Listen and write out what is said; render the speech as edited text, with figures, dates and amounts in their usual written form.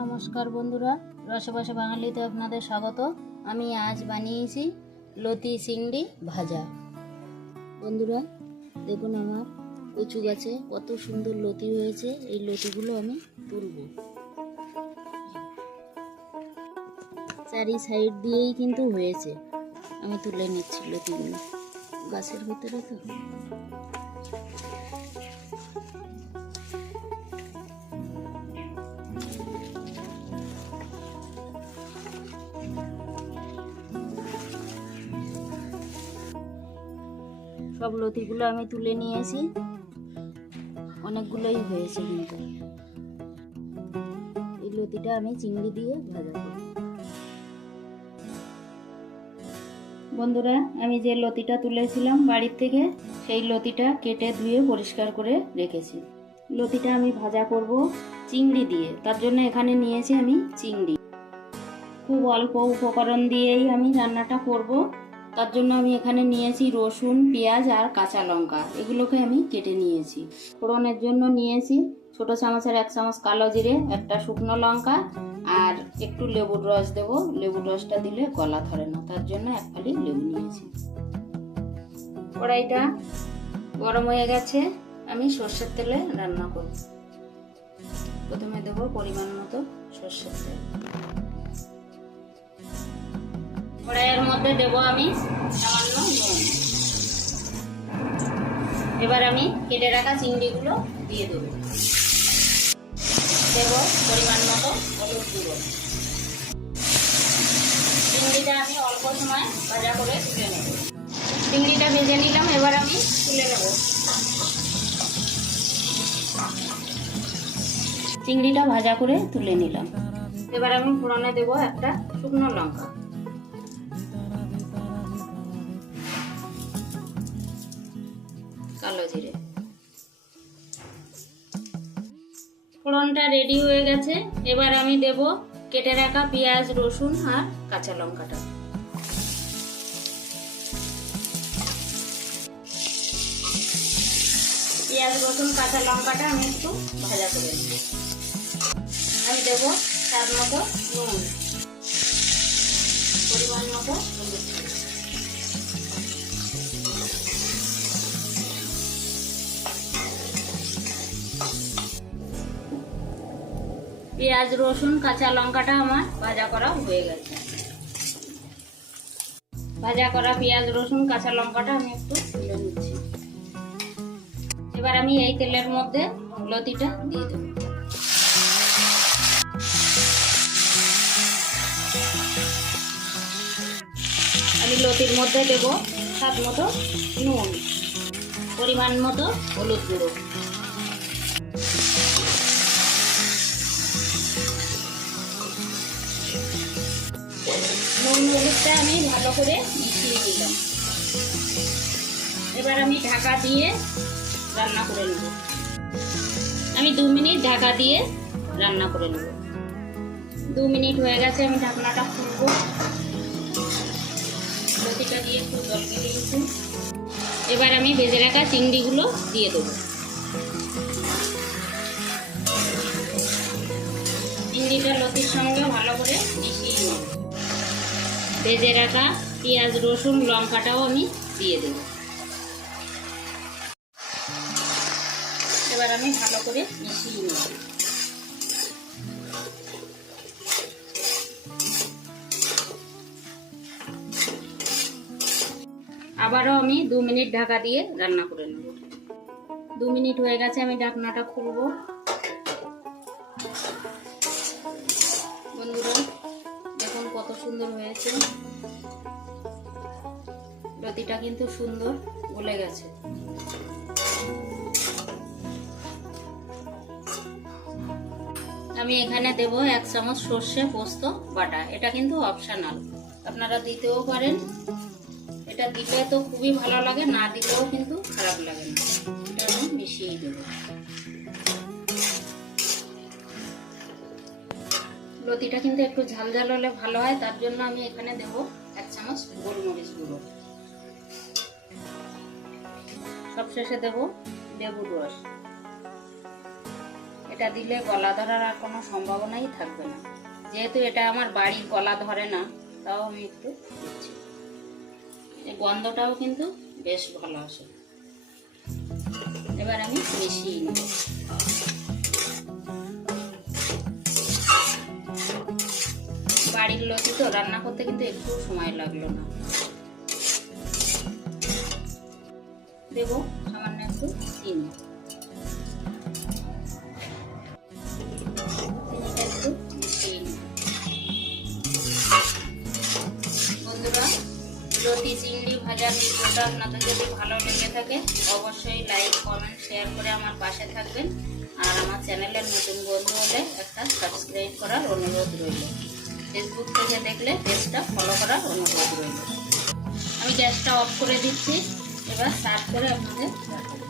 নমস্কার বন্ধুরা, রসবসে বাঙালিতে আপনাদের স্বাগত। আমি আজ বানিয়েছি লতি চিংড়ি ভাজা। বন্ধুরা দেখুন, আমার কচু গাছে কত সুন্দর লতি হয়েছে। এই লতিগুলো আমি তুলব। চারি সাইড দিয়েই কিন্তু হয়েছে। আমি তুলে নিচ্ছি লতিগুলো গাছের ভিতরে। তো সব লতিগুলো আমি তুলে নিয়েছি, অনেকগুলোই হয়েছে। কিন্তু এই লতিটা আমি চিংড়ি দিয়ে ভাজা করব। বন্ধুরা, আমি যে লতিটা তুলেছিলাম বাড়ির থেকে, সেই লতিটা কেটে ধুয়ে পরিষ্কার করে রেখেছি। লতিটা আমি ভাজা করব চিংড়ি দিয়ে, তার জন্য এখানে নিয়েছি আমি চিংড়ি। খুব অল্প উপকরণ দিয়েই আমি রান্নাটা করব। তার জন্য আমি এখানে নিয়েছি রসুন, পেঁয়াজ আর কাঁচা লঙ্কা। এগুলোকে আমি কেটে নিয়েছি। ফোড়নের জন্য নিয়েছি ছোট চামচের 1 চামচ কালো জিরে, একটা শুকনো লঙ্কা আর একটু লেবুর রস দেব। লেবুর রসটা দিলে গলা ধরে না, তার জন্য 1 ফালি লেবু নিয়েছি। কড়াইটা গরম হয়ে গেছে, আমি সর্ষের তেলে রান্না করব। প্রথমে দেব পরিমাণ মতো সর্ষের তেল। কড়াইয়ের মধ্যে দেব আমি সামান্য নুন। এবার আমি কেটে রাখা চিংড়িগুলো দিয়ে দেবো। দেব পরিমাণ মতো হলুদ গুঁড়ো। চিংড়িটা আমি অল্প সময় ভাজা করে তুলে নেব। চিংড়িটা ভেজে নিলাম, এবার আমি তুলে নেব। চিংড়িটা ভাজা করে তুলে নিলাম। এবার আমি ফোড়নে দেব একটা শুকনো লঙ্কা, কালো জিরে। ফোড়নটা রেডি হয়ে গেছে। এবার আমি দেব কেটে রাখা পেঁয়াজ, রসুন আর কাঁচা লঙ্কাটা। পেঁয়াজ, রসুন, কাঁচা লঙ্কাটা আমি একটু ভাজা করে নেব। আমি দেব স্বাদ মতো নুন, পরিমাণ মতো হলুদ। পেঁয়াজ, রসুন, কাঁচা লঙ্কাটা আমার ভাজা করা হয়ে গেছে। ভাজা করা পেঁয়াজ, রসুন, কাঁচা লঙ্কাটা আমি একটু তুলে নিচ্ছি। এবার আমি এই তেলের মধ্যে লতিটা দিয়ে দেব। আমি লতির মধ্যে দেব স্বাদ মতো নুন, পরিমাণ মতো হলুদ গুঁড়ো। নুন হলুদটা আমি ভালো করে মিশিয়ে দিলাম। এবার আমি ঢাকা দিয়ে রান্না করে নেব। আমি 2 মিনিট ঢাকা দিয়ে রান্না করে নেব। 2 মিনিট হয়ে গেছে, আমি ঢাকনাটা খুলব। লতিটা দিয়ে একটু জল কেটে দিচ্ছি। এবার আমি ভেজে রাখা চিংড়িগুলো দিয়ে দেবো। চিংড়িটা লতির সঙ্গে ভালো করে মিশিয়ে নেব। ভেজে রাখা পেঁয়াজ, রসুন, লঙ্কাটাও আমি দিয়ে দেব। এবার আমি ভালো করে মিশিয়ে নেব। আবারও আমি 2 মিনিট ঢাকা দিয়ে রান্না করে নেব। 2 মিনিট হয়ে গেছে, আমি ঢাকনাটা খুলব। বন্ধুরা দেখুন কত সুন্দর হয়েছে। লতিটা কিন্তু সুন্দর গলে গেছে। আমি এখানে দেব 1 চামচ সর্ষে পোস্ত বাটা। এটা কিন্তু অপশনাল, আপনারা দিতেও পারেন। এটা দিলে তো খুবই ভালো লাগে, না দিলেও কিন্তু খারাপ লাগে না। এটা আমি মিশিয়ে দেব। লতিটা কিন্তু একটু ঝাল ঝাল হলে ভালো হয়, তার জন্য আমি এখানে দেব 1 চামচ গোলমরিচ গুঁড়ো। সবশেষে দেব লেবুর রস। এটা দিলে গলা ধরার আর কোনো সম্ভাবনাই থাকবে না। যেহেতু এটা আমার বাড়ির গলা ধরে না, তাও আমি একটু দিচ্ছি। এই গন্ধটাও কিন্তু বেশ ভালো আসে। এবার আমি মিশিয়ে নেব। বাড়ির লতি তো, রান্না করতে কিন্তু একটু সময় লাগলো না। দেব সামান্য একটু চিনি, একটু মিশিয়ে নেব। বন্ধুরা, লতি চিংড়ি ভাজার ভিডিওটা আপনাদের যদি ভালো লেগে থাকে অবশ্যই লাইক, কমেন্ট, শেয়ার করে আমার পাশে থাকবেন। আর আমার চ্যানেলের নতুন বন্ধু হলে একটা সাবস্ক্রাইব করার অনুরোধ রইল। ফেসবুক থেকে দেখলে পেজটা ফলো করার অনুরোধ রইল। আমি গ্যাসটা অফ করে দিচ্ছি। এবার সার্ভ করে আপনাদের দেখাবো।